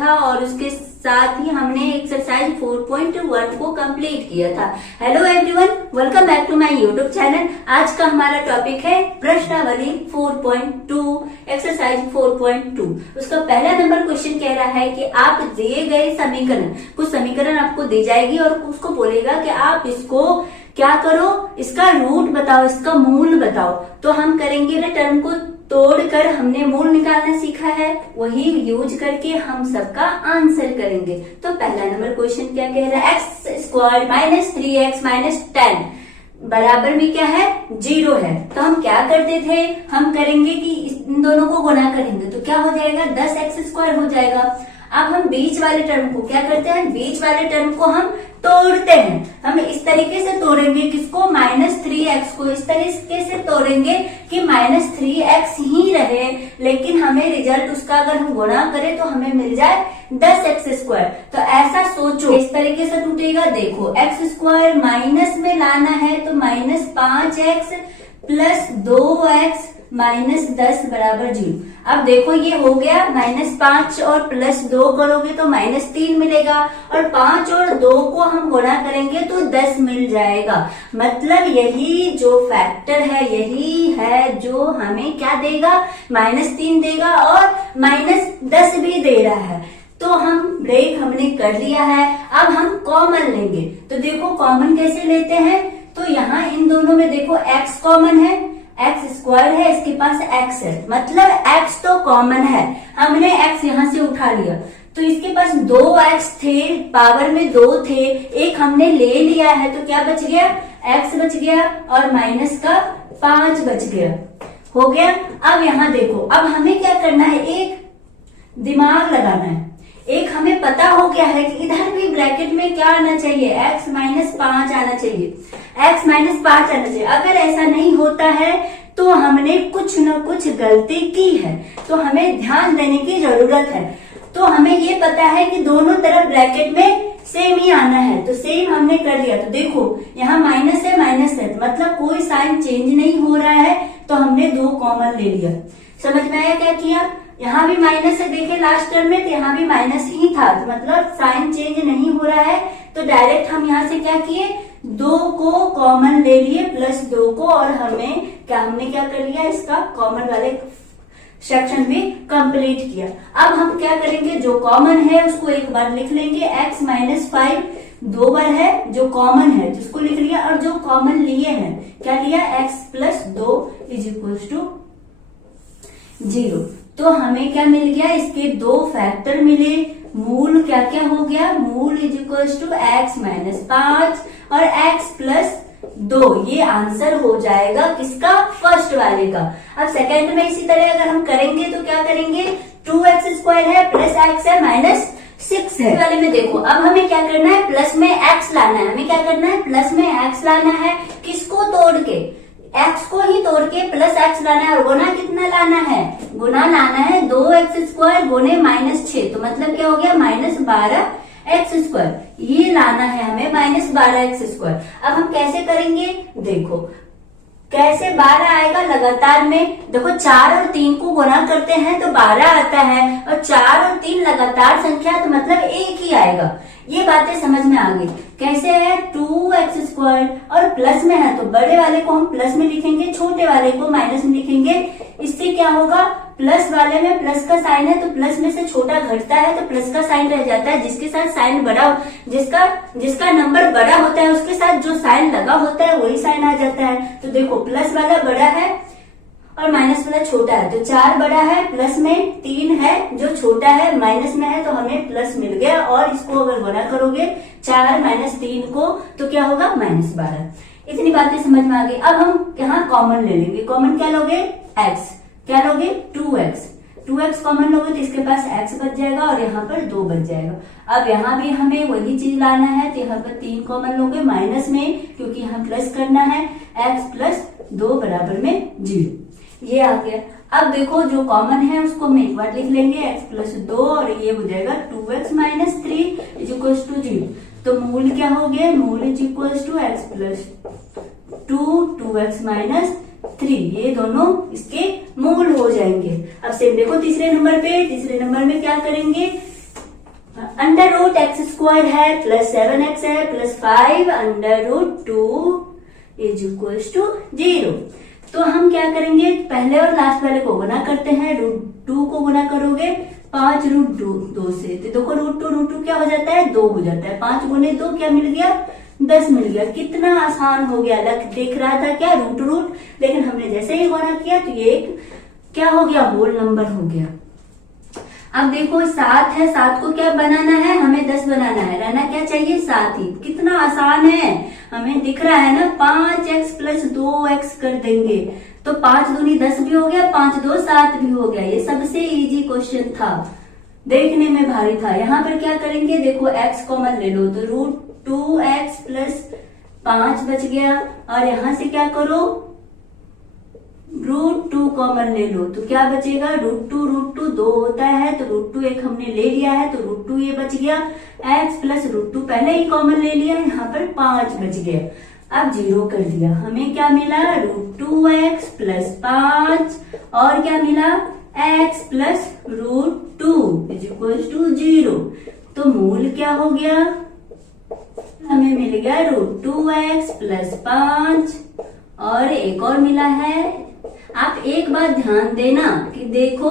था और उसके साथ ही हमने एक्सरसाइज 4.1 को कंप्लीट किया था। Hello everyone, welcome back to my YouTube channel. आज का हमारा टॉपिक है प्रश्नावली 4.2 एक्सरसाइज 4.2। उसका पहला नंबर क्वेश्चन कह रहा है कि आप दिए गए समीकरण, कुछ समीकरण आपको दी जाएगी और उसको बोलेगा कि आप इसको क्या करो, इसका रूट बताओ, इसका मूल बताओ। तो हम करेंगे ना, टर्म को तोड़कर हमने मूल निकालना सीखा है, वही यूज करके हम सबका आंसर करेंगे। तो पहला नंबर क्वेश्चन क्या कह रहा है, x square minus 3x minus 10 बराबर में क्या है, 0 है। तो हम क्या करते थे, हम करेंगे कि इन दोनों को गुणा करेंगे तो क्या हो जाएगा, 10x स्क्वायर हो जाएगा। अब हम बीच वाले टर्म को क्या करते हैं, बीच वाले टर्म को हम तोड़ते हैं। हम इस तरीके से तोड़ेंगे किसको, -3x को इस तरीके से तोड़ेंगे कि -3x ही रहे, लेकिन हमें रिजल्ट उसका अगर हम गुणा करें तो हमें मिल जाए 10x स्क्वायर। तो ऐसा सोचो, इस तरीके से टूटेगा। देखो x स्क्वायर माइनस में लाना है तो -5x प्लस 2x माइनस 10 बराबर 0। अब देखो ये हो गया, -5 और प्लस 2 करोगे तो -3 मिलेगा, और 5 और 2 को हम गुणा करेंगे तो 10 मिल जाएगा। मतलब यही जो फैक्टर है, यही है जो हमें क्या देगा, -3 देगा और -10 भी दे रहा है। तो हम ब्रेक हमने कर लिया है। अब हम कॉमन लेंगे। तो देखो कॉमन कैसे लेते हैं, तो यहाँ इन दोनों में देखो x कॉमन है, एक्स स्क्वायर है, इसके पास x है, मतलब x तो कॉमन है। हमने x यहाँ से उठा लिया तो इसके पास 2x थे, पावर में 2 थे, एक हमने ले लिया है तो क्या बच गया, x बच गया और माइनस का 5 बच गया, हो गया। अब यहाँ देखो, अब हमें क्या करना है, एक दिमाग लगाना है। एक हमें पता हो गया है कि इधर भी ब्रैकेट में क्या आना चाहिए, x -5 आना चाहिए, x -5 आना चाहिए। अगर ऐसा नहीं होता है तो हमने कुछ न कुछ गलती की है, तो हमें ध्यान देने की जरूरत है। तो हमें ये पता है कि दोनों तरफ ब्रैकेट में सेम ही आना है, तो सेम हमने कर लिया। तो देखो यहाँ माइनस है, माइनस है, मतलब कोई साइन चेंज नहीं हो रहा है, तो हमने 2 कॉमन ले लिया। समझ में आया क्या किया, यहाँ भी माइनस है, देखे लास्ट टर्म में तो यहाँ भी माइनस ही था, तो मतलब साइन चेंज नहीं हो रहा है। तो डायरेक्ट हम यहाँ से क्या किए, 2 को कॉमन ले लिए प्लस 2 को, और हमने क्या कर लिया, इसका कॉमन वाले सेक्शन भी कंप्लीट किया। अब हम क्या करेंगे, जो कॉमन है उसको एक बार लिख लेंगे, x -5 2 बार है जो कॉमन है, जिसको लिख लिया, और जो कॉमन लिए हैं क्या लिया, x + 2 = 0। तो हमें क्या मिल गया, इसके 2 फैक्टर मिले। मूल क्या क्या हो गया, मूल = x -5 और x + 2। ये आंसर हो जाएगा किसका, फर्स्ट वाले का। अब सेकंड में इसी तरह अगर हम करेंगे तो क्या करेंगे, 2x स्क्वायर है प्लस x है -6 है। वाले में देखो, अब हमें क्या करना है, प्लस में x लाना है। हमें क्या करना है, प्लस में x लाना है, किसको तोड़ के, x को ही तोड़ के प्लस x लाना है। और गुना कितना लाना है, गुना लाना है 2x स्क्वायर गुने -6, तो मतलब क्या हो गया, -12x स्क्वायर। ये लाना है हमें -12x स्क्वायर। अब हम कैसे करेंगे, देखो कैसे 12 आएगा लगातार में। देखो 4 और 3 को गुणा करते हैं तो 12 आता है, और 4 और 3 लगातार संख्या, तो मतलब एक ही आएगा। ये बातें समझ में आ गई। कैसे है, 2x स्क्वायर और प्लस में है तो बड़े वाले को हम प्लस में लिखेंगे, छोटे वाले को माइनस में लिखेंगे। इससे क्या होगा, प्लस वाले में प्लस का साइन है तो प्लस में से छोटा घटता है तो प्लस का साइन रह जाता है। जिसके साथ साइन बड़ा, जिसका नंबर बड़ा होता है उसके साथ जो साइन लगा होता है वही साइन आ जाता है। तो देखो प्लस वाला बड़ा है और माइनस वाला छोटा है, तो 4 बड़ा है, प्लस में 3 है जो छोटा है, माइनस में है तो हमें प्लस मिल गया। और इसको अगर गुणा करोगे 4 - 3 को तो क्या होगा, -12। इतनी बातें समझ में आ गई। अब हम यहाँ कॉमन ले लेंगे। कॉमन क्या लोगे, x, क्या लोगे 2x कॉमन लोगे तो इसके पास x बच जाएगा और यहाँ पर 2 बच जाएगा। अब यहाँ भी हमें वही चीज लाना है, तो यहाँ पर 3 कॉमन लोगे माइनस में, क्योंकि यहाँ प्लस करना है, x + 2 बराबर में 0। ये आ गया। अब देखो जो कॉमन है उसको हम एक बार लिख लेंगे, x + 2, और ये हो जाएगा 2x - 3 = 0। तो मूल क्या हो गया, मूल = x + 2x - 3, ये दोनों इसके मूल हो जाएंगे। अब सेम देखो तीसरे नंबर पे, तीसरे नंबर में क्या करेंगे, स्क्वायर है प्लस 7x है plus 5 under root 2 is equal to 0। तो हम क्या करेंगे, पहले और लास्ट वाले को गुना करते हैं। रूट 2 को गुना करोगे 5 रूट 2 से, तो देखो रूट टू क्या हो जाता है, 2 हो जाता है। 5 गुने 2 क्या मिल गया, 10 मिल गया। कितना आसान हो गया। देख रहा था क्या रूट, लेकिन हमने जैसे ही गुना किया तो ये क्या हो गया, होल नंबर हो गया। अब देखो 7 है, 7 को क्या बनाना है, हमें 10 बनाना है। रहना क्या चाहिए, 7 ही। कितना आसान है, हमें दिख रहा है ना। 5x प्लस 2x कर देंगे तो 5 दूनी 10 भी हो गया, 5 2 7 भी हो गया। ये सबसे इजी क्वेश्चन था, देखने में भारी था। यहाँ पर क्या करेंगे, देखो x कॉमन ले लो तो रूट 2x प्लस 5 बच गया। और यहाँ से क्या करो, रूट 2 कॉमन ले लो तो क्या बचेगा, रूट टू 2 होता है तो रूट 2 एक हमने ले लिया है तो रूट 2 ये बच गया। x प्लस रूट 2 पहले ही कॉमन ले लिया, यहाँ पर 5 बच गया। अब 0 कर दिया, हमें क्या मिला, रूट 2x प्लस 5 और क्या मिला, x plus root 2 is equal to 0। तो मूल क्या हो गया, हमें मिल गया रूट 2x प्लस 5 और एक और मिला है। आप एक बात ध्यान देना कि देखो,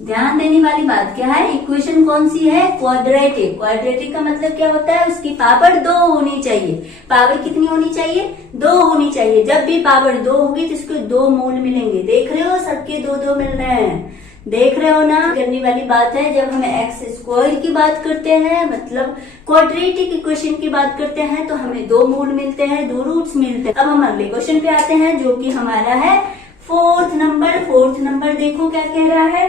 ध्यान देने वाली बात क्या है, इक्वेशन कौन सी है, क्वाड्रेटिक। क्वाड्रेटिक का मतलब क्या होता है, उसकी पावर 2 होनी चाहिए। पावर कितनी होनी चाहिए, 2 होनी चाहिए। जब भी पावर 2 होगी तो इसको 2 मूल मिलेंगे। देख रहे हो, सबके 2 मिल रहे हैं, देख रहे हो ना। करने वाली बात है, जब हम एक्स स्क्वायर की बात करते हैं, मतलब क्वाड्रेटिक इक्वेशन की बात करते हैं, तो हमें 2 मूल मिलते हैं, 2 रूट्स मिलते हैं। अब हम अगले क्वेश्चन पे आते हैं, जो कि हमारा है फोर्थ नंबर। देखो क्या कह रहा है,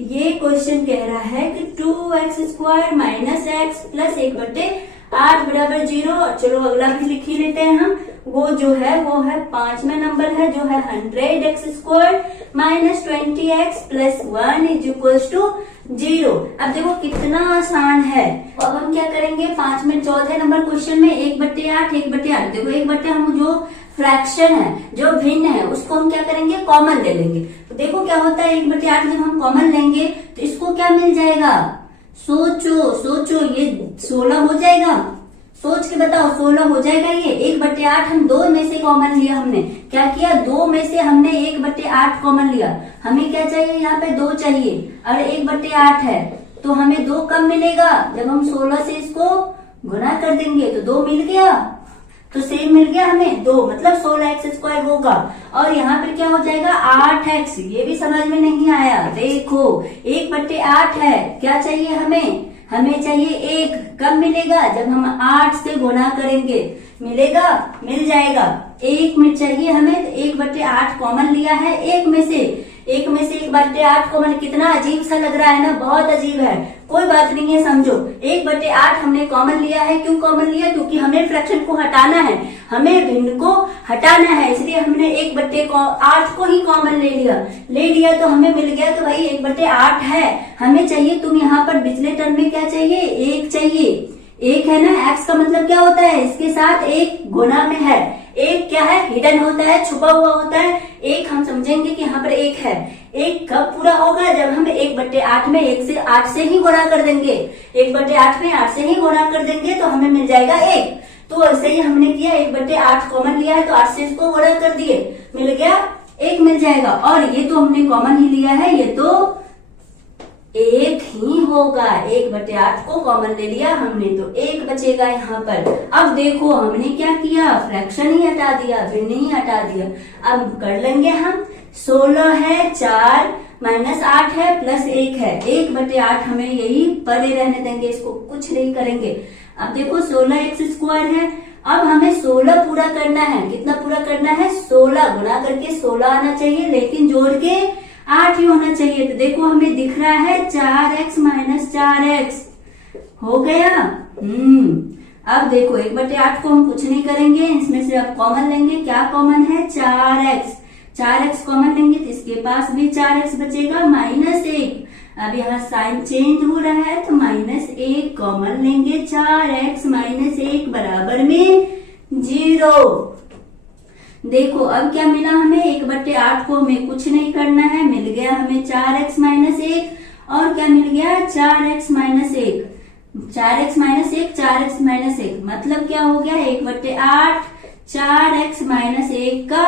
ये क्वेश्चन कह रहा है कि 2x square minus x plus 1/8 बराबर 0। चलो अगला भी लिख ही लेते हैं हम। वो है 5वां नंबर है, जो है 100x square minus 20x plus 1 is equal to 0। अब देखो कितना आसान है। अब हम क्या करेंगे, 5 में चौथे नंबर क्वेश्चन में 1/8 देखो 1/8 हम जो फ्रैक्शन है, जो भिन्न है, उसको हम क्या करेंगे, कॉमन ले लेंगे। तो देखो क्या होता है, 1/8 जब हम कॉमन लेंगे तो इसको क्या मिल जाएगा, सोचो ये 16 हो जाएगा। सोच के बताओ 16 हो जाएगा ये। 1/8 हम 2 में से कॉमन लिया, हमने क्या किया, 2 में से हमने 1/8 कॉमन लिया। हमें क्या चाहिए, यहाँ पे 2 चाहिए और 1/8 है तो हमें 2 कब मिलेगा, जब हम 16 से इसको गुना कर देंगे तो 2 मिल गया। तो सेम मिल गया हमें 2, मतलब 16x स्क्वायर होगा। और यहाँ पर क्या हो जाएगा, 8x। ये भी समझ में नहीं आया, देखो 1/8 है, क्या चाहिए हमें चाहिए 1। कब मिलेगा, जब हम 8 से गुना करेंगे, मिलेगा, मिल जाएगा। 1 में चाहिए हमें, तो 1/8 कॉमन लिया है। 1 में से 1/8 कॉमन, कितना अजीब सा लग रहा है ना, बहुत अजीब है। कोई बात नहीं है, समझो 1/8 हमने कॉमन लिया है। क्यों कॉमन लिया, क्योंकि हमें फ्रैक्शन को हटाना है, हमें भिन्न को हटाना है, इसलिए हमने 1/8 को ही कॉमन ले लिया तो हमें मिल गया कि भाई 1/8 है। हमें चाहिए, तुम यहाँ पर पिछले टर्म में क्या चाहिए, 1 चाहिए। 1 है ना, x का मतलब क्या होता है, इसके साथ 1 गुना में है। 1 क्या है, हिडन होता है, छुपा हुआ होता है। 1 हम समझेंगे कि यहाँ पर 1 है। 1 कब पूरा होगा, जब हम 1/8 में 1 से 8 से ही गुणा कर देंगे। 1/8 में 8 से ही गुणा कर देंगे तो हमें मिल जाएगा 1। तो ऐसे ही हमने किया, 1/8 कॉमन लिया है तो 8 से इसको गुणा कर दिए, मिल गया 1 मिल जाएगा। और ये तो हमने कॉमन ही लिया है, ये तो 1 ही होगा। 1/8 को कॉमन ले लिया हमने तो 1 बचेगा यहाँ पर। अब देखो हमने क्या किया, फ्रैक्शन ही हटा दिया, भिन्न ही हटा दिया। अब कर लेंगे हम, 16 है 4 माइनस 8 है प्लस 1 है। 1/8 हमें यही परे रहने देंगे, इसको कुछ नहीं करेंगे। अब देखो 16x स्क्वायर है। अब हमें 16 पूरा करना है। कितना पूरा करना है, 16 गुणा करके 16 आना चाहिए, लेकिन जोड़ के 8 ही होना चाहिए। तो देखो हमें दिख रहा है 4x माइनस 4x हो गया। अब देखो 1/8 को हम कुछ नहीं करेंगे, इसमें से अब कॉमन लेंगे। क्या कॉमन है, 4x कॉमन लेंगे तो इसके पास भी 4x बचेगा माइनस 1। अब यहाँ साइन चेंज हो रहा है तो -1 कॉमन लेंगे। 4x माइनस 1 बराबर में 0। देखो अब क्या मिला हमें, 1/8 को हमें कुछ नहीं करना है, मिल गया हमें 4x माइनस 1। और क्या मिल गया, 4x minus 1। 4x minus 1, 4x minus 1 मतलब क्या हो गया 1/8 4x माइनस 1 का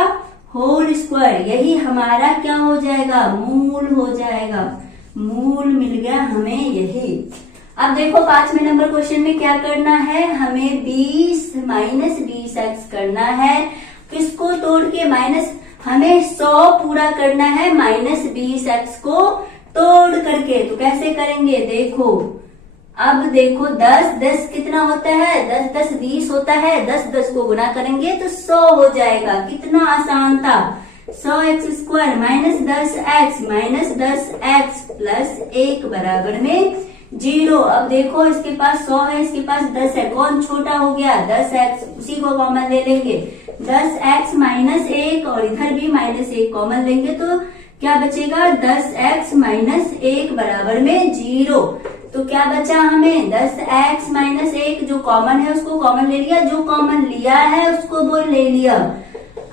होल स्क्वायर। यही हमारा क्या हो जाएगा, मूल हो जाएगा। मूल मिल गया हमें यही। अब देखो 5वें नंबर क्वेश्चन में क्या करना है, हमें 20 माइनस 20x करना है। किसको तोड़ के, माइनस, हमें 100 पूरा करना है माइनस 20x को तोड़ करके। तो कैसे करेंगे, देखो अब देखो 10 कितना होता है, 10 20 होता है, 10 को गुना करेंगे तो 100 हो जाएगा। कितना आसान था। 100x² माइनस 10x प्लस 1 बराबर में 0। अब देखो इसके पास 100 है, इसके पास 10 है, कौन छोटा हो गया, 10x, उसी को कॉमन ले लेंगे। 10x माइनस 1 और इधर भी माइनस 1 कॉमन लेंगे तो क्या बचेगा, 10x माइनस 1 बराबर में 0। तो क्या बचा हमें, 10x माइनस 1 जो कॉमन है उसको कॉमन ले लिया, जो कॉमन लिया है उसको वो ले लिया।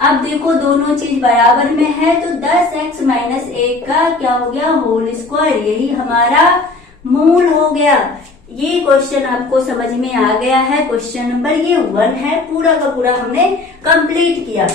अब देखो दोनों चीज बराबर में है तो 10x माइनस 1 का क्या हो गया, होल स्क्वायर। यही हमारा मूल हो गया। ये क्वेश्चन आपको समझ में आ गया है। क्वेश्चन नंबर ये 1 है, पूरा का पूरा हमने कंप्लीट किया।